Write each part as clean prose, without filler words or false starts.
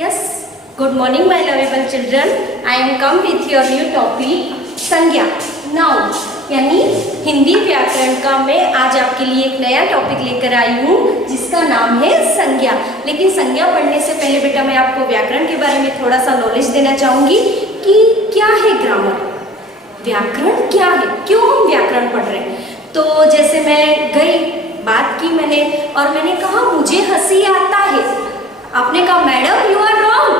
Yes, good morning my lovable children. I am come with your new topic संज्ञा noun यानी हिंदी व्याकरण का मैं आज आपके लिए एक नया टॉपिक लेकर आई हूँ जिसका नाम है संज्ञा। लेकिन संज्ञा पढ़ने से पहले बेटा मैं आपको व्याकरण के बारे में थोड़ा सा नॉलेज देना चाहूँगी कि क्या है ग्रामर, व्याकरण क्या है, क्यों हम व्याकरण पढ़ रहे हैं। तो जैसे मैं गई बात की मैंने कहा मुझे हंसी आता है, आपने कहा मैडम यू आर रॉन्ग,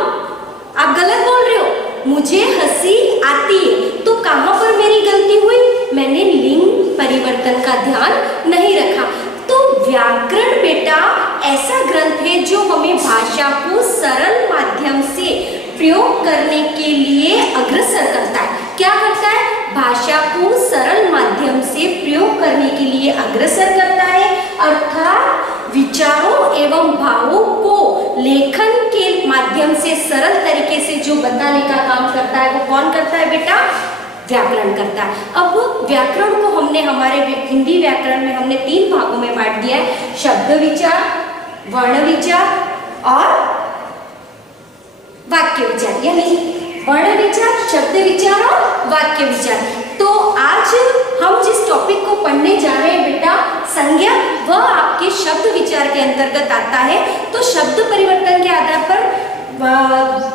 आप गलत बोल रहे हो, मुझे हंसी आती है। तो कहाँ पर मेरी गलती हुई, मैंने लिंग परिवर्तन का ध्यान नहीं रखा। तो व्याकरण बेटा ऐसा ग्रंथ है जो हमें भाषा को सरल माध्यम से प्रयोग करने के लिए अग्रसर करता है। क्या करता है? भाषा को सरल माध्यम से प्रयोग करने के लिए अग्रसर करता है, अर्थात विचारों एवं भावों को लेखन के माध्यम से सरल तरीके से जो बताने का काम करता है वो कौन करता है बेटा? व्याकरण करता है। अब व्याकरण को हमने हमारे हिंदी व्याकरण में हमने 3 भागों में बांट दिया है, शब्द विचार, वर्ण विचार और वाक्य विचार, यानी वर्ण विचार, शब्द विचार और वाक्य विचार। तो आज हम जिस टॉपिक को पढ़ने जा रहे हैं बेटा संज्ञा, वह आपके शब्द विचार के अंतर्गत आता है। तो शब्द परिवर्तन के आधार पर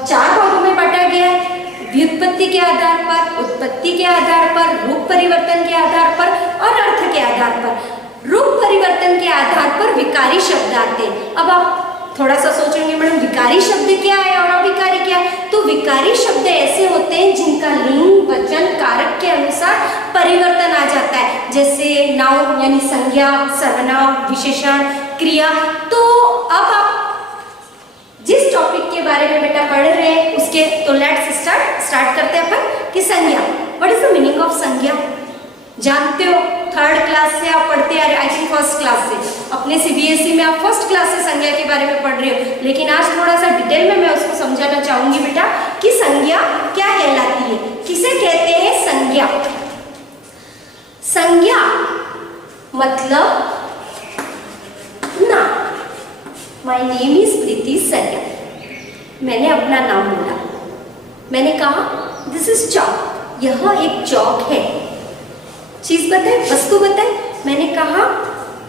4 भागों में बांटा गया है, व्युत्पत्ति के आधार पर, उत्पत्ति के आधार पर, रूप परिवर्तन के आधार पर और अर्थ के आधार पर। रूप परिवर्तन के आधार पर विकारी शब्द आते हैं। अब आप थोड़ा सा सोचेंगे मैडम विकारी शब्द क्या है और अविकारी क्या है? तो विकारी शब्द ऐसे होते हैं जिनका लिंग, वचन, कारक के अनुसार परिवर्तन आ जाता है, जैसे नाउन यानी संज्ञा, सर्वनाम, विशेषण, क्रिया। तो अब आप जिस टॉपिक के बारे में बेटा पढ़ रहे हैं उसके तो लेट्स स्टार्ट करते हैं अपन कि संज्ञा। What is the meaning of संज्ञा? जानते हो 3rd क्लास से आप पढ़ते आ रहे, आई थिंक 1st क्लास से, अपने सीबीएसई में आप 1st क्लास से संज्ञा के बारे में पढ़ रहे हो। लेकिन आज थोड़ा सा डिटेल में मैं उसको समझाना चाहूंगी बेटा कि संज्ञा क्या कहलाती है, किसे कहते हैं संज्ञा। संज्ञा मतलब ना, माय नेम इज प्रीति संज्ञा, मैंने अपना नाम बोला, मैंने कहा दिस इज चौक, यह एक चौक है। चीज बताए, वस्तु बताए, मैंने कहा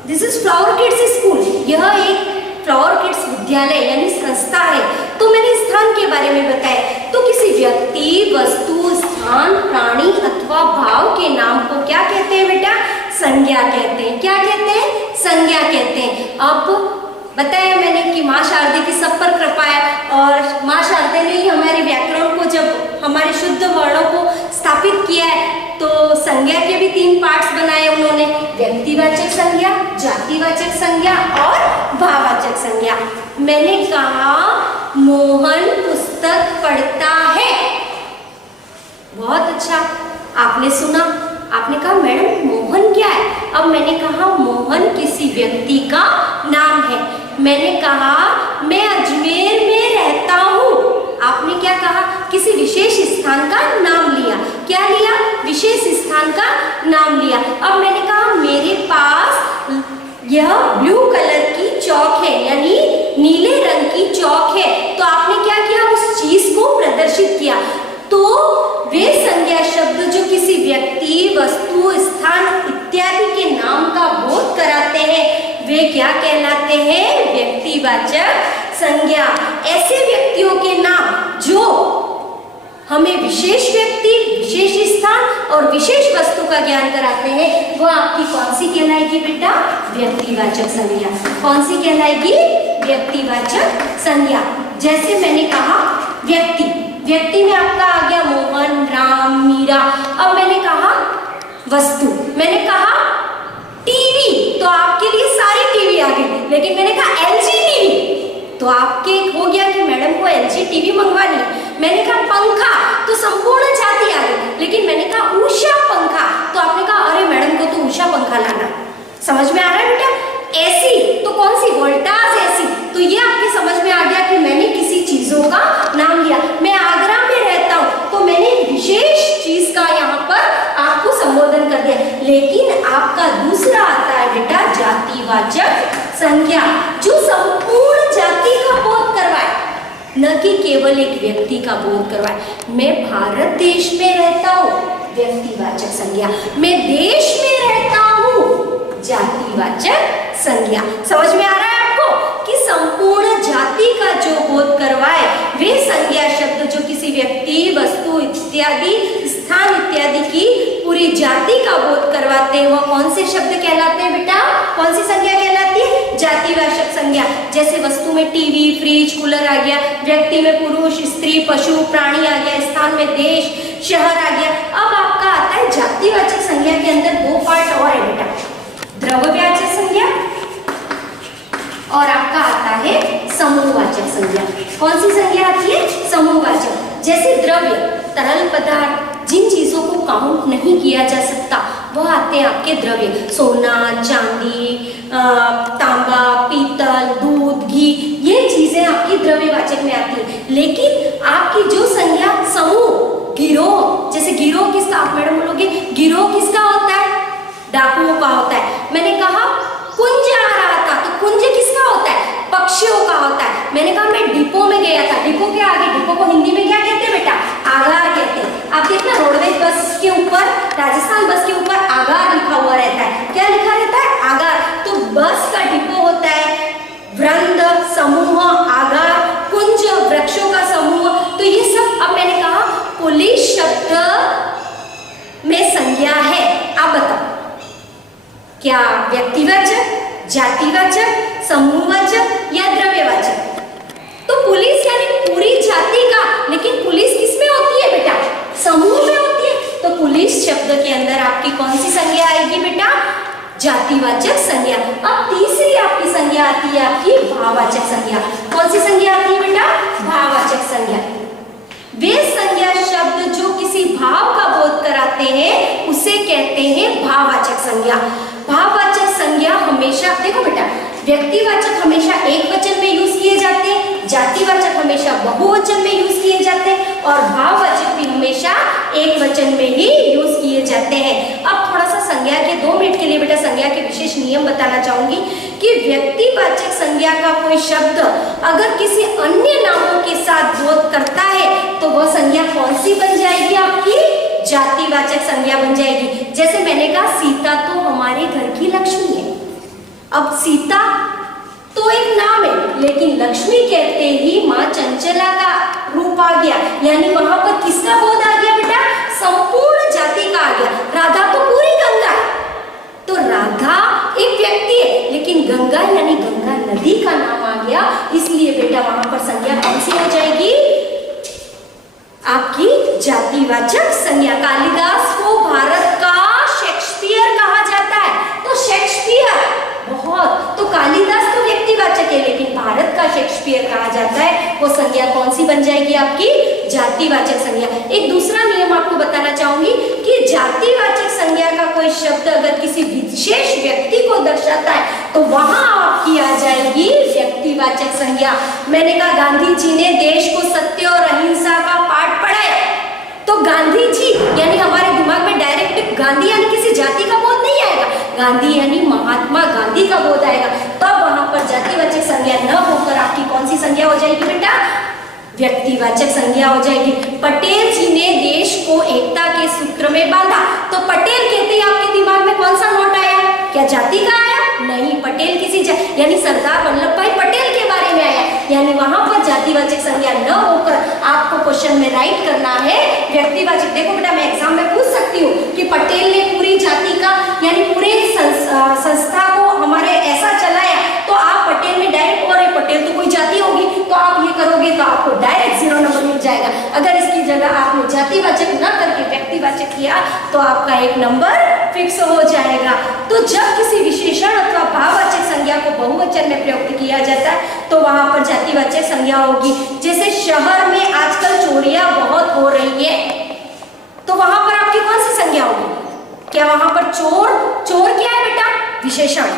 this is flower kids school, यह एक फ्लावर किड्स विद्यालय यानी संस्था है। तो मैंने स्थान के बारे में बताया। तो किसी व्यक्ति, वस्तु, स्थान, प्राणी अथवा भाव के नाम को क्या कहते हैं बेटा? संज्ञा कहते हैं। क्या कहते हैं? संज्ञा कहते हैं। अब बताया मैंने कि माँ शारदे की सब पर कृपा है और माँ शारदे ने ही हमारे व्याकरण को, जब हमारे शुद्ध वर्णों को स्थापित किया है, तो संज्ञा के भी 3 पार्ट्स बनाए उन्होंने, व्यक्तिवाचक संज्ञा, जातिवाचक संज्ञा और भाववाचक संज्ञा। मैंने कहा मोहन पुस्तक पढ़ता है, बहुत अच्छा, आपने सुना, आपने कहा मैडम मोहन क्या है? अब मैंने कहा मोहन किसी व्यक्ति का नाम है। मैंने कहा मैं अजमेर में रहता हूँ, आपने क्या कहा? किसी विशेष स्थान का नाम लिया। क्या लिया? विशेष स्थान का नाम लिया। अब मैंने कहा मेरे पास यह ब्लू कलर की चौक है, यानी नीले रंग की चौक है। तो आपने क्या किया? उस चीज को प्रदर्शित किया। तो वे संज्ञा शब्द जो किसी व्यक्ति, वस्तु, स्थान इत्यादि के नाम का बोध कराते हैं वे क्या कहलाते हैं? व्यक्तिवाचक संज्ञा। ऐसे व्यक्तियों के नाम जो हमें विशेष व्यक्ति, विशेष स्थान और विशेष वस्तु का ज्ञान कराते हैं वह आपकी कौन सी कहलाएगी बेटा? व्यक्तिवाचक संज्ञा। कौन सी कहलाएगी? व्यक्तिवाचक संज्ञा। जैसे मैंने कहा व्यक्ति, व्यक्ति में आपका आ गया मोहन, राम, मीरा। अब मैंने कहा वस्तु, मैंने कहा टीवी, तो आपके लिए सारी टीवी आ गई। लेकिन मैंने कहा एलजी टीवी, तो आपके हो गया कि मैडम को एलजी टीवी मंगवानी है। मैंने कहा पंखा, तो संपूर्ण जाति आ गई। लेकिन मैंने कहा उषा पंखा, तो आपने कहा अरे मैडम को तो उषा पंखा लाना। समझ में आ रहा है बेटा? एसी, तो कौन सी? वोल्टास एसी। तो ये आपके समझ में आ गया कि मैंने किसी चीजों का नाम लिया। मैं आगरा में रहता हूँ, तो मैंने विशेष चीज का यहाँ पर आपको संबोधन कर दिया। लेकिन आपका दूसरा आता है बेटा जातिवाचक संज्ञा, जो संपूर्ण जाति का बोध करवाए। न कि केवल एक व्यक्ति का बोध करवाए। मैं भारत देश में रहता हूँ, व्यक्तिवाचक संज्ञा। मैं देश में रहता हूँ, जातिवाचक संज्ञा। समझ में आ रहा है आपको कि संपूर्ण जाति का जो बोध करवाए वे संज्ञा शब्द जो किसी व्यक्ति, वस्तु इत्यादि, स्थान इत्यादि की पूरी जाति का बोध करवाते हैं, वह कौन से शब्द कहलाते हैं बेटा? कौन सी संज्ञा कहलाती है? जातिवाचक संज्ञा। जैसे वस्तु में टीवी, फ्रिज, कूलर आ गया, व्यक्ति में पुरुष, स्त्री, पशु, प्राणी आ गया, स्थान में देश, शहर आ गया। अब आपका आता है जातिवाचक संज्ञा के अंदर दो पार्ट और है बेटा, द्रव्यवाचक संज्ञा और आपका आता है समूहवाचक संज्ञा। कौन सी संज्ञा आती है? समूहवाचक। जैसे द्रव्य, तरल पदार्थ, जिन चीजों को काउंट नहीं किया जा सकता वह आते हैं आपके द्रव्य। सोना, चांदी, तांबा, पीतल, दूध, घी, ये चीजें आपकी द्रव्यवाचक में आती है। लेकिन आपकी जो संज्ञा समूह, गिरोह, जैसे गिरोह किसका, आप मैडम बोलोगे गिरोह किसका होता है? डाकुओं का होता है। मैंने कहा कुंज आ रहा था, तो कुंज किसका होता है? पक्षियों का होता है। मैंने कहा मैं डिपो में गया था, डिपो के आगे, डिपो को हिंदी में क्या कहते हैं बेटा? आगार कहते हैं। आप देखना रोडवेज बस के ऊपर, राजस्थान बस के ऊपर आगार लिखा हुआ रहता है। क्या लिखा रहता है? आगार। तो बस का डिपो होता है वृंद, समूह, आगार, कुंज, वृक्षों का समूह। तो ये सब, अब मैंने कहा पुलिस शब्द में संज्ञा है। आप बताओ क्या व्यक्तिवाचक, जातिवाचक, समूहवाचक या द्रव्यवाचक? तो पुलिस यानी पूरी जाति का, लेकिन पुलिस किसमें होती है बेटा? समूह में होती है। तो पुलिस शब्द के अंदर आपकी कौन सी संज्ञा आएगी बेटा? जातिवाचक संज्ञा। अब तीसरी आपकी संज्ञा आती है आपकी भाववाचक संज्ञा। कौन सी संज्ञा आती है बेटा? भाववाचक संज्ञा। वे संज्ञा शब्द जो किसी भाव का बोध कराते हैं उसे कहते हैं भाववाचक संज्ञा। भाववाचक संज्ञा हमेशा, देखो बेटा, व्यक्तिवाचक हमेशा एक वचन में यूज किए जाते हैं, जातिवाचक हमेशा बहुवचन में यूज किए जाते हैं और भाववाचक भी हमेशा एक वचन में ही यूज किए जाते हैं। अब थोड़ा सा संज्ञा के 2 मिनट के लिए बेटा संज्ञा के विशेष नियम बताना चाहूंगी कि व्यक्तिवाचक संज्ञा का कोई शब्द अगर किसी अन्य नामों के साथ बोध करता है तो वह संज्ञा कौन सी बन जाएगी? आपकी जातिवाचक संज्ञा बन जाएगी। जैसे मैंने कहा सीता तो हमारे घर की लक्ष्मी है। अब सीता तो एक नाम है, लेकिन लक्ष्मी कहते ही माँ चंचला का रूप आ गया, यानी वहां पर किसका बोध आ गया बेटा? संपूर्ण जाति का आ गया। राधा तो पूरी गंगा है, तो राधा एक व्यक्ति है, लेकिन गंगा यानी गंगा नदी का नाम आ गया, इसलिए बेटा वहां पर संज्ञा कौन सी हो जाएगी? आपकी जातिवाचक संज्ञा। कालिदास को भारत का शेक्सपियर कहा जाता है, तो शेक्सपियर बहुत, तो कालिदास तो व्यक्तिवाचक है, लेकिन भारत का शेक्सपियर कहा जाता है, वो संज्ञा कौन सी बन जाएगी? आपकी जातिवाचक संज्ञा। एक दूसरा नियम आपको बताना चाहूंगी कि जातिवाचक संज्ञा का कोई शब्द अगर किसी विशेष व्यक्ति को दर्शाता है तो वहां आपकी आ जाएगी व्यक्तिवाचक संज्ञा। मैंने कहा गांधी जी ने देश को सत्य और अहिंसा का पाठ पढ़ाया, तो गांधी जी यानी हमारे दिमाग में डायरेक्ट गांधी यानी किसी जाति का बोध नहीं आएगा, गांधी यानी महात्मा गांधी का बोध आएगा। तब वहां पर जातिवाचक संज्ञा न होकर आपकी कौन सी संज्ञा हो जाएगी बेटा? व्यक्तिवाचक संज्ञा हो जाएगी। पटेल जी ने देश को एकता के सूत्र में बांधा, तो पटेल कहते ही आपके दिमाग में कौन सा नोट आया? क्या जाति का आया? नहीं, पटेल किसी यानी सरदार वल्लभ भाई पटेल के बारे में आया, यानी वहां पर जातिवाचक संज्ञा न होकर आपको क्वेश्चन में राइट करना है व्यक्तिवाचक। देखो बेटा मैं एग्जाम में पूछ सकती हूँ कि पटेल ने पूरी जाति का यानी पूरे संस्था को हमारे ऐसा चलाया, तो आप पटेल में डायरेक्ट, और पटेल तो कोई जाति होगी, तो आप ये करोगे तो आपको डायरेक्ट 0 नंबर मिल जाएगा। अगर इसकी जगह आपने जातिवाचक न करके व्यक्तिवाचक किया तो आपका 1 नंबर फिक्स हो जाएगा। तो जब किसी विशेषण अथवा भाववाचक संज्ञा को बहुवचन में प्रयुक्त किया जाता है तो वहां पर जातिवाचक संज्ञा होगी। जैसे शहर में आजकल चोरियां बहुत हो रही है, तो वहां पर आपकी कौन सी संज्ञा होगी? क्या वहां पर चोर, चोर क्या है बेटा? विशेषण,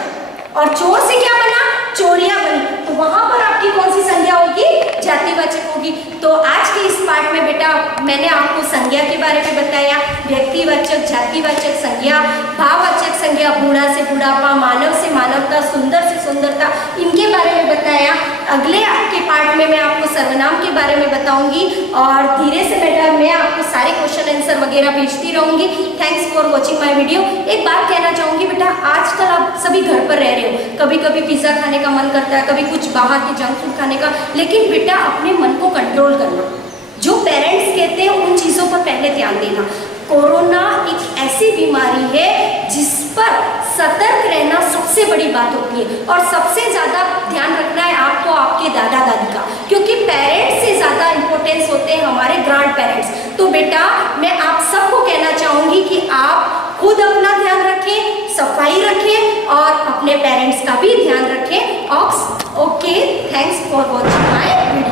और चोर से क्या बना? चोरियां बनी, तो वहां पर आपकी कौन सी संज्ञा होगी? जातिवाचक व्यक्तिवाचक होगी। तो आज के इस पार्ट में बेटा मैंने आपको संज्ञा के बारे में बताया, व्यक्तिवाचक, जातिवाचक संज्ञा, भाववाचक संज्ञा, बूढ़ा से बुढ़ापा, मानव से मानवता, सुंदर से सुंदरता, इनके बारे में बताया। अगले के पार्ट में मैं आपको सर्वनाम के बारे में बताऊंगी और धीरे से बेटा मैं आपको सारे क्वेश्चन आंसर वगैरह भेजती रहूंगी। Thanks for watching my video. एक बात कहना चाहूंगी बेटा, आजकल आप सभी घर पर रह रहे हो, कभी कभी पिज्जा खाने का मन करता है, कभी कुछ बाहर के जंक फूड खाने का, लेकिन बेटा अपने मन को कंट्रोल करना। जो पेरेंट्स कहते हैं उन चीज़ों पर पहले ध्यान देना। कोरोना एक ऐसी बीमारी है जिस पर सतर्क रहना सबसे बड़ी बात होती है और सबसे ज़्यादा ध्यान रखना है आपको आपके दादा दादी का, क्योंकि पेरेंट्स से ज़्यादा इंपॉर्टेंस होते हैं हमारे ग्रैंड पेरेंट्स। तो बेटा मैं आप सबको कहना चाहूँगी कि आप खुद अपना ध्यान रखें, सफाई रखें और अपने पेरेंट्स का भी ध्यान रखें। Okay, thanks for watching my video.